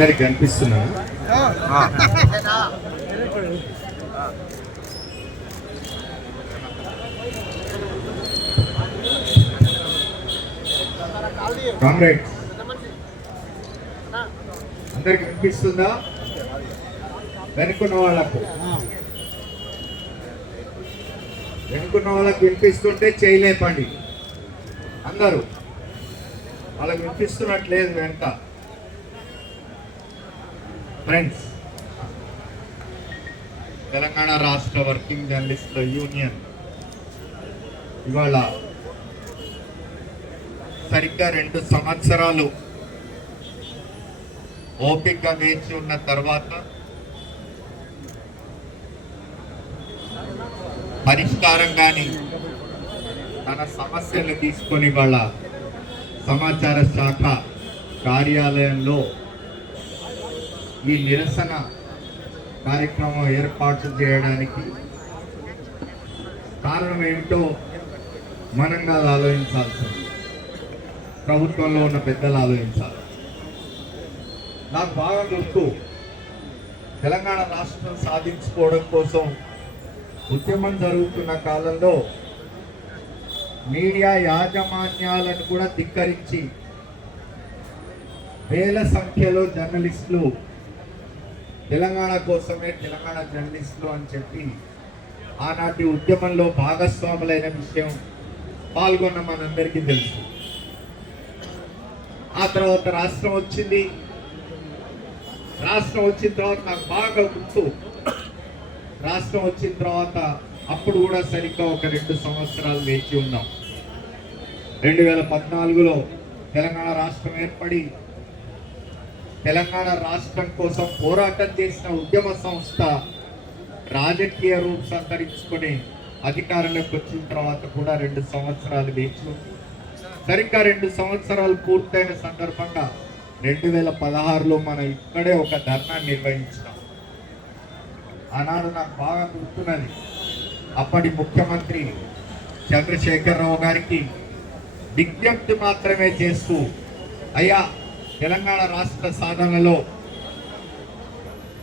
అందరికి కనిపిస్తున్నాను. కామ్రేడ్ అందరికి కనిపిస్తుందా? వెనుకున్న వాళ్ళకు వినిపిస్తుంటే చేయలేపండి. అందరూ వాళ్ళకి వినిపిస్తున్నట్లేదు వెనక. ఫ్రెండ్స్, తెలంగాణ రాష్ట్ర వర్కింగ్ జర్నలిస్టుల యూనియన్ ఇవాళ సరిగ్గా 2 సంవత్సరాలు ఓపికగా వేచి ఉన్న తర్వాత పరిష్కారం కానీ తన సమస్యలు తీసుకొని వాళ్ళ సమాచార శాఖ కార్యాలయంలో ఈ నిరసన కార్యక్రమం ఏర్పాటు చేయడానికి కారణం ఏమిటో మనం కాదు ఆలోచించాల్సింది, ప్రభుత్వంలో ఉన్న పెద్దలు ఆలోచించాలి. నాకు బాగా గుర్తు, తెలంగాణ రాష్ట్రం సాధించుకోవడం కోసం ఉద్యమం జరుగుతున్న కాలంలో మీడియా యాజమాన్యాలను కూడా ధిక్కరించి వేల సంఖ్యలో జర్నలిస్టులు తెలంగాణ కోసమే తెలంగాణ జర్నలిస్టులు అని చెప్పి ఆనాటి ఉద్యమంలో భాగస్వాములైన విషయం పాల్గొన్న మనందరికీ తెలుసు. ఆ తర్వాత రాష్ట్రం వచ్చింది. రాష్ట్రం వచ్చిన తర్వాత నాకు బాగా గుర్తు, రాష్ట్రం వచ్చిన తర్వాత అప్పుడు కూడా సరిగ్గా ఒక 2 సంవత్సరాలు వేచి ఉన్నాం. 2014లో తెలంగాణ రాష్ట్రం ఏర్పడి తెలంగాణ రాష్ట్రం కోసం పోరాటం చేసిన ఉద్యమ సంస్థ రాజకీయ రూపం సంతరించుకొని అధికారంలోకి వచ్చిన తర్వాత కూడా 2 సంవత్సరాలు వేచి సరిగ్గా 2 సంవత్సరాలు పూర్తయిన సందర్భంగా 2016లో మనం ఇక్కడే ఒక ధర్నా నిర్వహించినాం. ఆనాడు నాకు బాగా గుర్తున్నది, అప్పటి ముఖ్యమంత్రి చంద్రశేఖరరావు గారికి విజ్ఞప్తి మాత్రమే చేస్తూ, అయ్యా తెలంగాణ రాష్ట్ర సాధనలో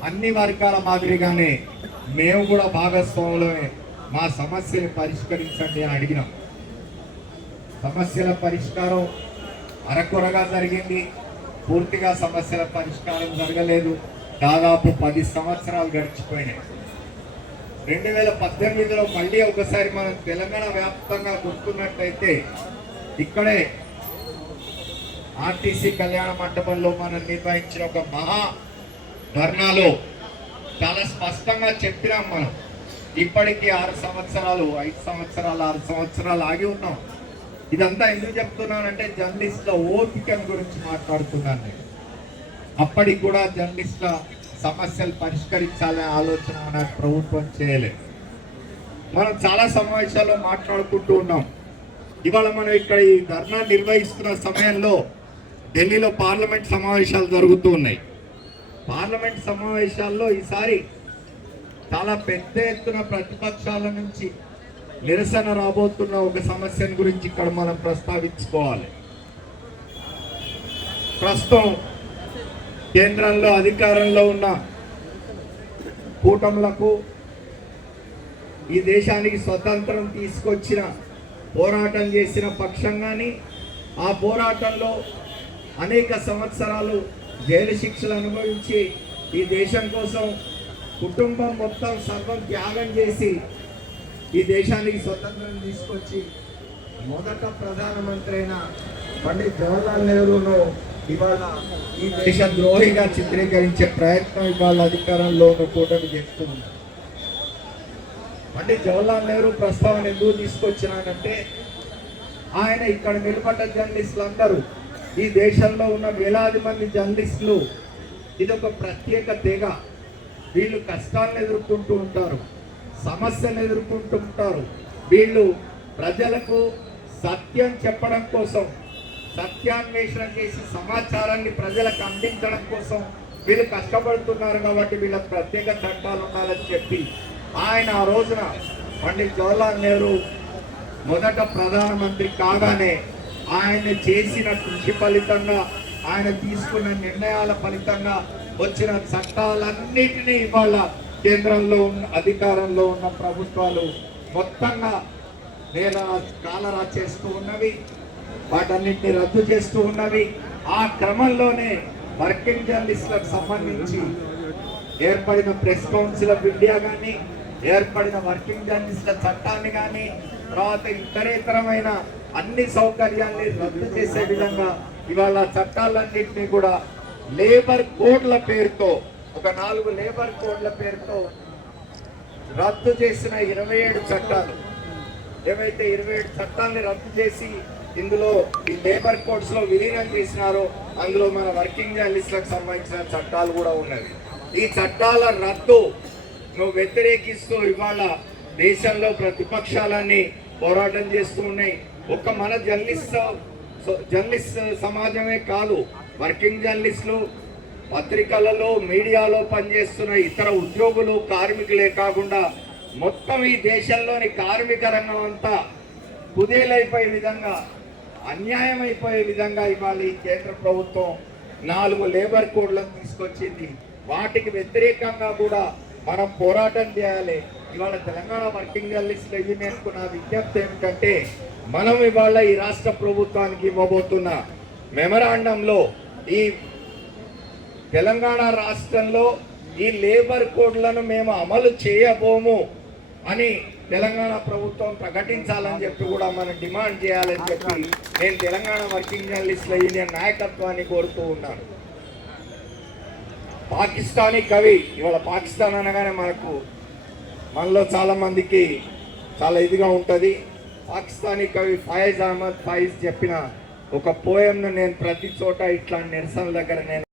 అన్ని వర్గాల మాదిరిగానే మేము కూడా భాగస్వాములమే, మా సమస్యలు పరిష్కరించండి అని అడిగినాం. సమస్యల పరిష్కారం అరకొరగా జరిగింది, పూర్తిగా సమస్యల పరిష్కారం జరగలేదు. దాదాపు 10 సంవత్సరాలు గడిచిపోయినాయి. 2018లో మళ్ళీ ఒకసారి మనం తెలంగాణ వ్యాప్తంగా గుర్తున్నట్టయితే ఇక్కడే ఆర్టీసీ కళ్యాణ మండపంలో మనం నిర్వహించిన ఒక మహా ధర్నాలో చాలా స్పష్టంగా చెప్పినాం, మనం ఇప్పటికీ 6 సంవత్సరాలు 5 సంవత్సరాలు 6 సంవత్సరాలు ఆగి ఉన్నాం. ఇదంతా ఎందుకు చెప్తున్నానంటే జర్నలిస్టుల ఓపిక గురించి మాట్లాడుతున్నాను నేను. అప్పటికి కూడా జర్నలిస్టుల సమస్యలు పరిష్కరించాలనే ఆలోచన మన ప్రభుత్వం చేయలేదు. మనం చాలా సమావేశాల్లో మాట్లాడుకుంటూ ఉన్నాం. ఇవాళ మనం ఇక్కడ ఈ ధర్నా నిర్వహిస్తున్న సమయంలో ఢిల్లీలో పార్లమెంట్ సమావేశాలు జరుగుతూ ఉన్నాయి. పార్లమెంట్ సమావేశాల్లో ఈసారి చాలా పెద్ద ఎత్తున ప్రతిపక్షాల నుంచి నిరసన రాబోతున్న ఒక సమస్యను గురించి ఇక్కడ మనం ప్రస్తావించుకోవాలి. ప్రస్తుతం కేంద్రంలో అధికారంలో ఉన్న కూటములకు ఈ దేశానికి స్వతంత్రం తీసుకొచ్చిన పోరాటం చేసిన పక్షం కానీ, ఆ పోరాటంలో అనేక సంవత్సరాలు జైలు శిక్షలు అనుభవించి ఈ దేశం కోసం కుటుంబం మొత్తం సర్వం త్యాగం చేసి ఈ దేశానికి స్వతంత్రం తీసుకొచ్చి మొదట ప్రధానమంత్రి అయిన పండిత్ జవహర్లాల్ నెహ్రూను ఇవాళ ఈ దేశ ద్రోహిగా చిత్రీకరించే ప్రయత్నం ఇవాళ అధికారంలో కూటమి చేస్తుంది. పండిత్ జవహర్లాల్ నెహ్రూ ప్రస్తావన ఎందుకు తీసుకొచ్చినానంటే, ఆయన ఇక్కడ నిలబడ్డ జర్నలిస్టులు అందరూ, ఈ దేశంలో ఉన్న వేలాది మంది జర్నలిస్టులు ఇదొక ప్రత్యేక తెగ. వీళ్ళు కష్టాలను ఎదుర్కొంటూ ఉంటారు, సమస్యలు ఎదుర్కొంటూ ఉంటారు. వీళ్ళు ప్రజలకు సత్యం చెప్పడం కోసం, సత్యాన్వేషణ చేసి సమాచారాన్ని ప్రజలకు అందించడం కోసం వీళ్ళు కష్టపడుతున్నారు. కాబట్టి వీళ్ళకి ప్రత్యేక చట్టాలు ఉండాలని చెప్పి ఆయన ఆ రోజున పండిత్ జవహర్లాల్ నెహ్రూ మొదట ప్రధానమంత్రి కాగానే ఆయన చేసిన కృషి ఫలితంగా ఆయన తీసుకున్న నిర్ణయాల ఫలితంగా వచ్చిన చట్టాలన్నిటినీ ఇవాళ కేంద్రంలో ఉన్న అధికారంలో ఉన్న ప్రభుత్వాలు మొత్తంగా కాలరా చేస్తూ ఉన్నవి, వాటన్నిటిని రద్దు చేస్తూ ఉన్నవి. ఆ క్రమంలోనే వర్కింగ్ జర్నలిస్టులకు సంబంధించి ఏర్పడిన ప్రెస్ కౌన్సిల్ ఆఫ్ ఇండియా కానీ, ఏర్పడిన వర్కింగ్ జర్నలిస్టుల చట్టాన్ని కానీ, తర్వాత ఇతరేతరమైన అన్ని సౌకర్యాల్ని రద్దు చేసే విధంగా ఇవాళ చట్టాలన్నింటినీ కూడా లేబర్ కోడ్ల పేరుతో, ఒక 4 లేబర్ కోడ్ల పేరుతో రద్దు చేసిన 27 చట్టాలు, ఏవైతే 27 చట్టాలని రద్దు చేసి ఇందులో ఈ లేబర్ కోడ్స్ లో విలీనం చేసినారో అందులో మన వర్కింగ్ జర్నలిస్టులకు సంబంధించిన చట్టాలు కూడా ఉన్నవి. ఈ చట్టాల రద్దు నువ్వు వ్యతిరేకిస్తూ ఇవాళ దేశంలో ప్రతిపక్షాలన్నీ పోరాటం చేస్తూ ఉన్నాయి. ఒక్క మన జర్నలిస్ట్ సమాజమే కాదు, వర్కింగ్ జర్నలిస్టులు, పత్రికలలో మీడియాలో పనిచేస్తున్న ఇతర ఉద్యోగులు, కార్మికులే కాకుండా మొత్తం ఈ దేశంలోని కార్మిక రంగం అంతా కుదేలైపోయే విధంగా, అన్యాయం అయిపోయే విధంగా ఇవాళ ఈ కేంద్ర ప్రభుత్వం 4 లేబర్ కోడ్లను తీసుకొచ్చింది. వాటికి వ్యతిరేకంగా కూడా మనం పోరాటం చేయాలి. ఇవాళ తెలంగాణ వర్కింగ్ జర్నలిస్టుల యూనియన్కు నా విజ్ఞప్తి ఏమిటంటే, మనం ఇవాళ ఈ రాష్ట్ర ప్రభుత్వానికి ఇవ్వబోతున్న మెమరాండంలో ఈ తెలంగాణ రాష్ట్రంలో ఈ లేబర్ కోడ్లను మేము అమలు చేయబోము అని తెలంగాణ ప్రభుత్వం ప్రకటించాలని చెప్పి కూడా మనం డిమాండ్ చేయాలని చెప్పి నేను తెలంగాణ వర్కింగ్ జర్నలిస్టుల యూనియన్ నాయకత్వాన్ని కోరుతూ ఉన్నాను. పాకిస్తానీ కవి, ఇవాళ పాకిస్తాన్ అనగానే మనలో చాలా మందికి చాలా ఇదిగా ఉంటుంది. పాకిస్తానీ కవి ఫైజ్ అహ్మద్ ఫైజ్ చెప్పిన ఒక పోయంను నేను ప్రతి చోట ఇట్లా నిరసనల దగ్గర నేను